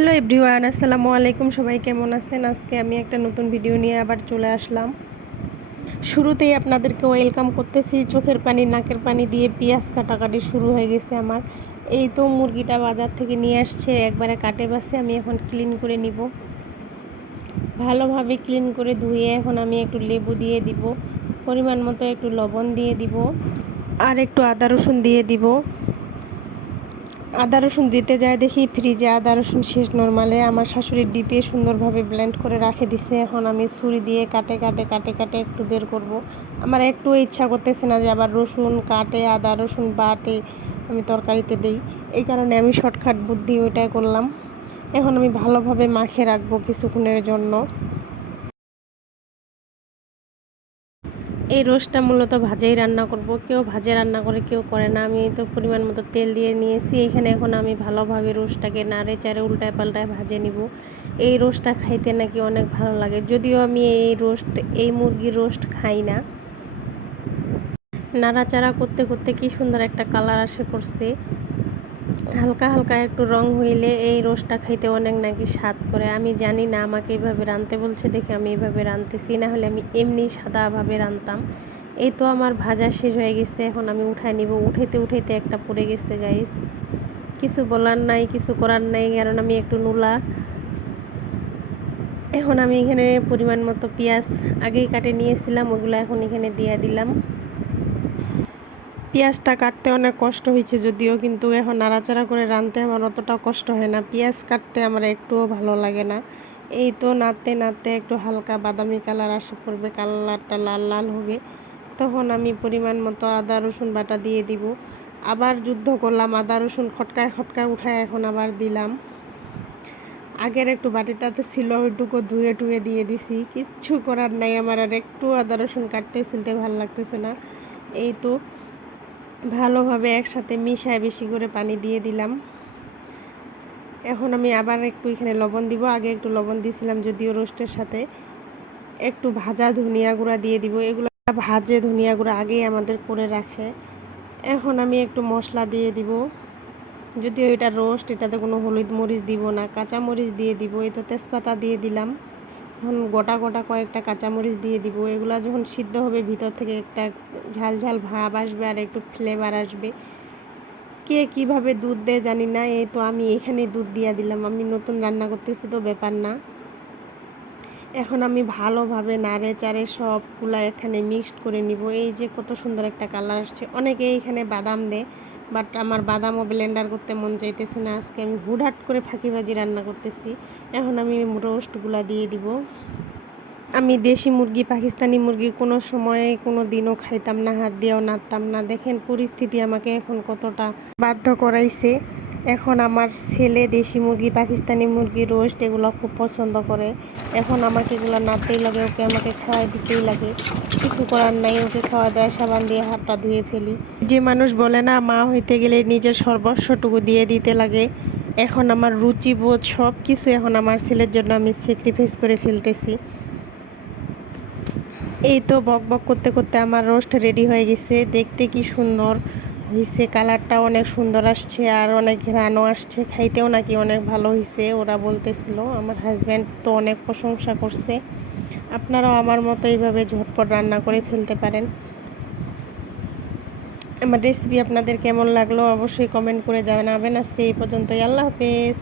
Hello everyone, আসসালামু আলাইকুম। সবাই কেমন আছেন? আজকে আমি একটা নতুন ভিডিও নিয়ে আবার চলে আসলাম। শুরুতেই আপনাদেরকে ওয়েলকাম করতেছি। চোখের পানি নাকের পানি দিয়ে পেঁয়াজ কাটাকাটি শুরু হয়ে গেছে আমার। এই তো মুরগিটা বাজার থেকে নিয়ে আসছে, একবারে কাটে বাছে আমি এখন ক্লিন করে নিব। ভালোভাবে ক্লিন করে ধুয়ে এখন আমি একটু লেবু দিয়ে দিব, পরিমাণ মতো একটু লবণ দিয়ে দিব, আর একটু আদা রসুন দিয়ে দিব। আদা রসুন দিতে যায় দেখি ফ্রিজে আদা রসুন শেষ। নরমালে আমার শাশুড়ির ডিপে সুন্দরভাবে ব্লেন্ড করে রাখে দিছে। এখন আমি ছুরি দিয়ে কাটে কাটে কাটে কাটে একটু বের করব। আমার একটু ইচ্ছা করতেছে না যে আবার রসুন কাটে আদা রসুন বাটে আমি তরকারিতে দেই, এই কারণে আমি শর্টকাট বুদ্ধি ওইটাই করলাম। এখন আমি ভালোভাবে মাখে রাখবো কিছুক্ষণের জন্য। এই রোস্টটা মূলত ভাজেই রান্না করব। কেউ ভাজে রান্না করে, কেউ করে না। আমি তো পরিমাণ মতো তেল দিয়ে নিয়েছি এখানে। এখন আমি ভালোভাবে রোস্টটাকে নাড়ে চাড়ে উল্টায় পাল্টায় ভাজে নিব। এই রোস্টটা খাইতে নাকি অনেক ভালো লাগে, যদিও আমি এই মুরগির রোস্ট খাই না। নাড়াচাড়া করতে করতে কি সুন্দর একটা কালার আসে পড়ছে। হালকা হালকা একটু রং হইলে এই রোস্টটা খাইতে অনেক নাকি স্বাদ করে। আমি জানি না, আমাকে এইভাবে রাঁধতে বলছে দেখে আমি এইভাবে রাঁধতেছি, না হলে আমি এমনি সাদাভাবে রাঁধতাম। এই তো আমার ভাজা শেষ হয়ে গেছে, এখন আমি উঠাই নিব। উঠাইতে উঠাইতে একটা পড়ে গেছে গাইস, কিছু বলার নাই, কিছু করার নাই, কারণ আমি একটু নুলা। এখন আমি এখানে পরিমাণ মতো পেঁয়াজ আগেই কাটে নিয়েছিলাম, ওগুলো এখন এখানে দিয়ে দিলাম। পেঁয়াজটা কাটতে অনেক কষ্ট হয়েছে যদিও, কিন্তু এখন নাড়াচাড়া করে রাঁধতে আমার অতটা কষ্ট হয় না। পেঁয়াজ কাটতে আমার একটুও ভালো লাগে না। এই তো নাড়তে নাড়তে একটু হালকা বাদামি কালার আসে পড়বে, কালারটা লাল লাল হবে, তখন আমি পরিমাণ মতো আদা রসুন বাটা দিয়ে দিব। আবার যুদ্ধ করলাম, আদা রসুন খটকায় খটকায় উঠায় এখন আবার দিলাম। আগের একটু বাটিটাতে ছিল ওইটুকু ধুয়ে টুয়ে দিয়ে দিছি, কিচ্ছু করার নাই। আমার আর একটু আদা রসুন কাটতে ছিলতে ভালো লাগতেছে না। এই তো ভালোভাবে একসাথে মিশায় বেশি করে পানি দিয়ে দিলাম। এখন আমি আবার একটু এখানে লবণ দিব। আগে একটু লবণ দিয়েছিলাম যদিও রোস্টের সাথে। একটু ভাজা ধনিয়া গুঁড়া দিয়ে দিব। এগুলো ভাজে ধনিয়া গুঁড়া আগেই আমাদের করে রাখে। এখন আমি একটু মশলা দিয়ে দিব, যদিও এটা রোস্ট, এটাতে কোনো হলুদ মরিচ দিব না, কাঁচা মরিচ দিয়ে দিব। এই তো তেজপাতা দিয়ে দিলাম। এখন গোটা গোটা কয়েকটা কাঁচামরিচ দিয়ে দিব। এগুলো যখন সিদ্ধ হবে ভিতর থেকে একটা ঝাল ঝাল ভাব আসবে আর একটু ফ্লেভার আসবে। কে কীভাবে দুধ দেয় জানি না, এই তো আমি এখানে দুধ দিয়ে দিলাম। আমি নতুন রান্না করতেছি তো ব্যাপার না। এখন আমি ভালোভাবে নাড়ে চাড়ে সবগুলা এখানে মিক্সড করে নিব। এই যে কত সুন্দর একটা কালার আসছে। অনেকে এইখানে বাদাম দেয়, বাট আমার বাদামও ব্লেন্ডার করতে মন চাইতেছে না। আজকে আমি হুটহাট করে ফাঁকিবাজি রান্না করতেছি। এখন আমি রোস্টগুলা দিয়ে দিব। আমি দেশি মুরগি পাকিস্তানি মুরগি কোনো সময়ে কোনো দিনও খাইতাম না, হাত দিয়েও নাড়তাম না। দেখেন পরিস্থিতি আমাকে এখন কতটা বাধ্য করাইছে। এখন আমার ছেলে দেশি মুরগি পাকিস্তানি মুরগি রোস্ট এগুলো খুব পছন্দ করে। এখন আমাকে এগুলো নাড়তেই লাগে, ওকে আমাকে খাওয়াই দিতেই লাগে। কিছু করার নাই, ওকে খাওয়া দাওয়া সাবান দিয়ে হাতটা ধুয়ে ফেলি। যে মানুষ বলে না মা হইতে গেলে নিজের সর্বস্বটুকু দিয়ে দিতে লাগে, এখন আমার রুচিবোধ সব কিছু এখন আমার ছেলের জন্য আমি স্যাক্রিফাইস করে ফেলতেছি। এই তো বক বক করতে করতে আমার রোস্ট রেডি হয়ে গেছে। দেখতে কি সুন্দর হয়েছে, কালারটা অনেক সুন্দর আসছে আর অনেক ঘ্রাণও আসছে। খাইতেও নাকি অনেক ভালো হয়েছে ওরা বলতেছিল। আমার হাজব্যান্ড তো অনেক প্রশংসা করছে। আপনারাও আমার মতো এইভাবে ঝটপট রান্না করে ফেলতে পারেন। আমার রেসিপি আপনাদের কেমন লাগলো অবশ্যই কমেন্ট করে জানাবেন। আজকে এই পর্যন্তই, আল্লাহ হাফেজ।